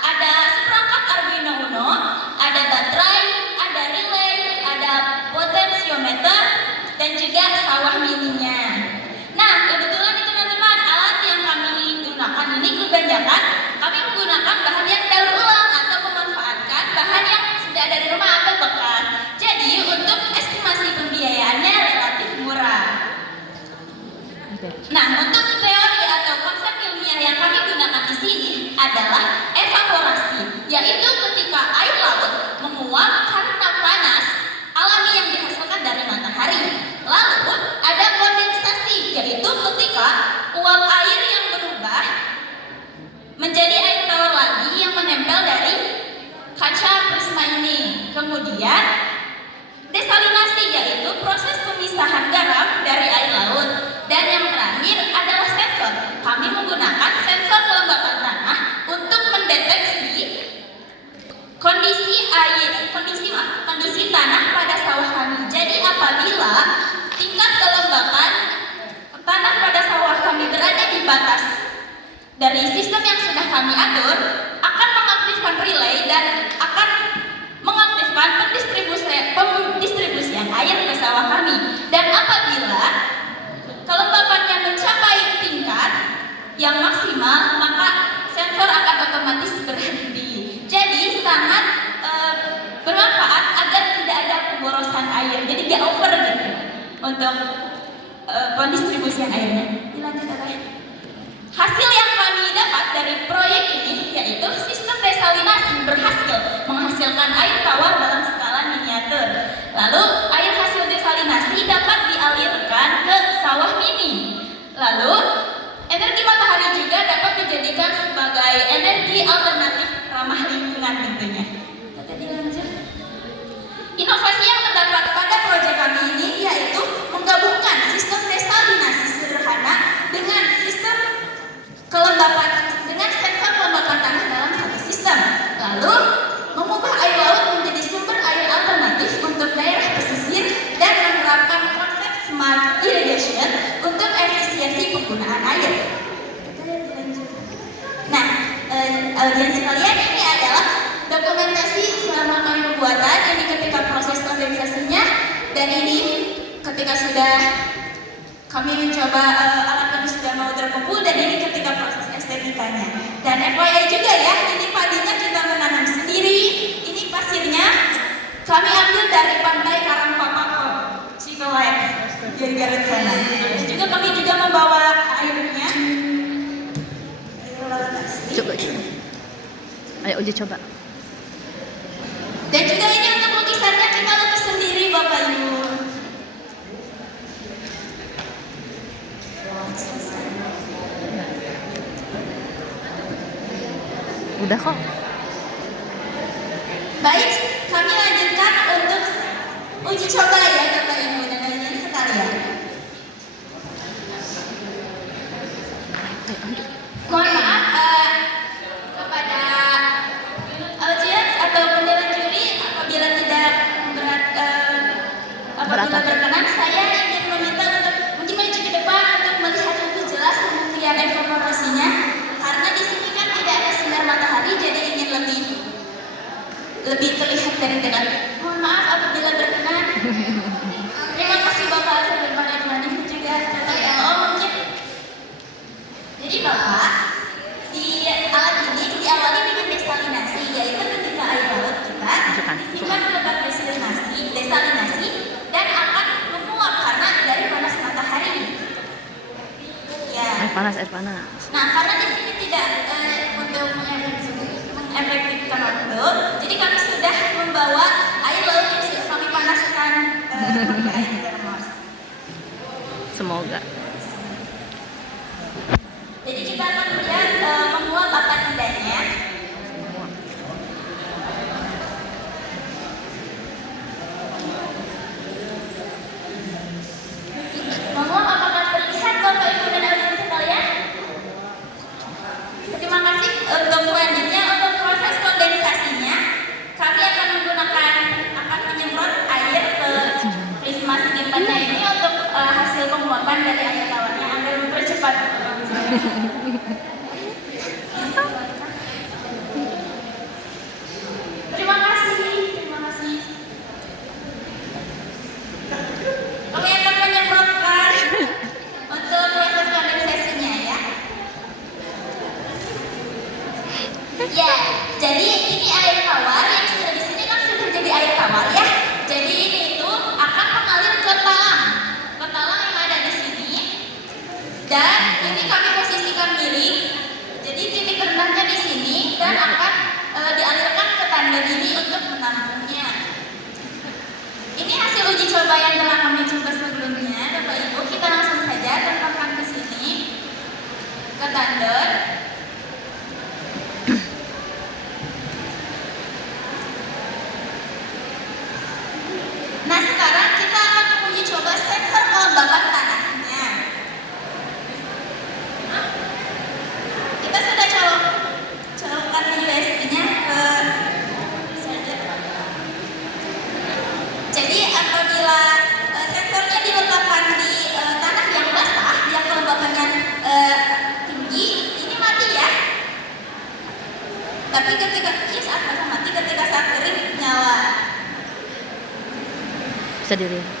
ada seperangkat Arduino Uno, ada baterai, ada relay, ada potensiometer, dan juga sawah mininya. Nah, kebetulan nih teman-teman, alat yang kami gunakan ini kebanyakan kami menggunakan bahan yang daur ulang atau memanfaatkan bahan yang sudah ada di rumah atau bekas. Jadi untuk estimasi pembiayaannya relatif murah. Nah, untuk teori atau konsep ilmiah yang kami gunakan di sini adalah evaporasi, yaitu ketika air laut menguap karena panas alami yang dihasilkan dari matahari. Lalu ada kondensasi, yaitu ketika uap air yang berubah menjadi air tawar lagi yang menempel dari kaca prisma ini. Kemudian desalinasi, yaitu proses pemisahan garam dari air laut. Dan yang terakhir adalah sensor. Kami menggunakan sensor kelembapan tanah untuk mendeteksi kondisi tanah pada sawah kami. Jadi apabila tingkat kelembapan tanah pada sawah kami berada di batas dari sistem yang sudah kami atur, akan mengaktifkan relay dan akan mengaktifkan pendistribusian air ke sawah kami. Dan apabila kelembapannya mencapai tingkat yang maksimal, maka sensor akan otomatis berhenti. Jadi sangat bermanfaat agar tidak ada pemborosan air. Jadi gak over gitu untuk pendistribusian airnya. Hasil yang kami dapat dari proyek ini yaitu sistem desalinasi berhasil menghasilkan air tawar dalam skala miniatur. Lalu air hasil desalinasi dapat dialirkan ke sawah mini. Lalu energi matahari juga dapat dijadikan sebagai energi alternatif ramah lingkungan tentunya. Inovasi yang terdapat pada proyek kami ini yaitu menggabungkan sistem desalinasi sederhana dengan sistem sensor kelembapan tanah dalam satu sistem. Lalu mengubah air laut menjadi sumber air alternatif untuk daerah pesisir dan menerapkan konsep smart irrigation untuk efisiensi penggunaan air. Nah, audiens sekalian, ini adalah dokumentasi selama kami pembuatan. Ini ketika proses kondensasinya, dan ini ketika sudah kami mencoba alat kami sudah mau terkumpul, dan ini ketika proses estetikanya. Dan FYI juga ya, ini padinya kita menanam sendiri. Ini pasirnya kami ambil dari pantai Karangpapako, Cikolek, di Garut sana. Dan juga kami juga membawa airnya. Coba. Ayo uji coba. Dan juga ini untuk lukisannya kita lukis sendiri Bapak Ibu. Udah kok. Baik, kami lanjutkan untuk uji coba ya Bapak Ibu dan hadirin sekalian. Mohon maaf kepada audiens atau penilai juri apabila tidak berkenan, saya ingin meminta untuk mungkin maju ke depan untuk melihat lebih jelas pengertian evaporasinya, karena di sini kan tidak ada sinar matahari, jadi ingin lebih terlihat dari dekat. Mohon maaf apabila berkenan. Terima kasih Bapak Asep dan Irmani juga Dr. LO mungkin. Jadi Bapak, di alat ini diawali dengan desalinasi, yaitu ketika air laut kita disimpan ke tempat desalinasi dan akan menguap karena dari panas matahari. Ya. Air panas. Nah, karena di sini tidak untuk mengefektifkan waktu, jadi kami sudah membawa air laut yang sudah kami panaskan pakai air termos. Semoga. Jadi kita akan melihat menguap akan tidaknya. Menguap apakah terlihat Bapak Ibu dan audiens sekalian? Terima kasih. Untuk selanjutnya, untuk proses kondensasinya, kami akan menyemprot air ke prisma sekitarnya ini untuk hasil penguapan dari Ya, jadi ini air tawar yang sudah di sini kan sudah jadi air tawar ya. Jadi ini itu akan mengalir ke talang yang ada di sini. Dan ini kami posisikan miring. Jadi titik rendahnya di sini dan akan dialirkan ke tanda ini untuk menampungnya. Ini hasil uji coba yang telah kami coba sebelumnya, Bapak Ibu. Kita langsung saja tempatkan ke sini ke tandon. Nah, sekarang kita akan menguji coba sensor kelembapan tanahnya. Kita sudah colokkan USB-nya ke jadi apabila sensornya diletakkan di tanah yang basah, yang kelembapannya tinggi, ini mati ya. Tapi ketika saat basah mati, ketika saat kering nyala. Bisa dilihat.